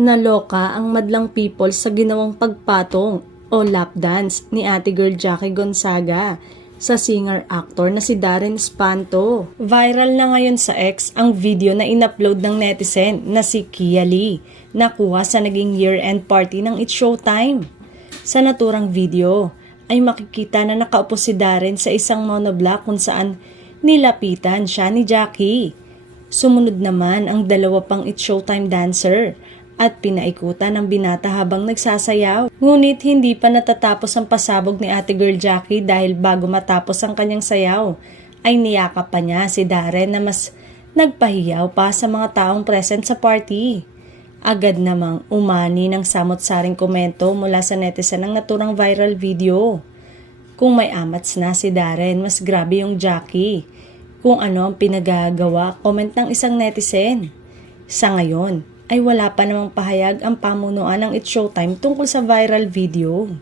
Naloka ang madlang people sa ginawang pagpatong o lap dance ni ate girl Jackie Gonzaga sa singer-actor na si Darren Espanto. Viral na ngayon sa X ang video na inupload ng netizen na si Kia Lee na kuha sa naging year-end party ng It's Showtime. Sa naturang video ay makikita na nakaupo si Darren sa isang monoblock kung saan nilapitan siya ni Jackie. Sumunod naman ang dalawa pang It's Showtime dancer at pinaikutan ng binata habang nagsasayaw. Ngunit hindi pa natatapos ang pasabog ni ate girl Jackie dahil bago matapos ang kanyang sayaw ay niyakap pa niya si Darren na mas nagpahiyaw pa sa mga taong present sa party. Agad namang umani ng samot-saring komento mula sa netizen ng naturang viral video. Kung may amats na si Darren, mas grabe yung Jackie. Kung ano ang pinagagawa, comment ng isang netizen. Sa ngayon, ay wala pa namang pahayag ang pamunuan ng It's Showtime tungkol sa viral video.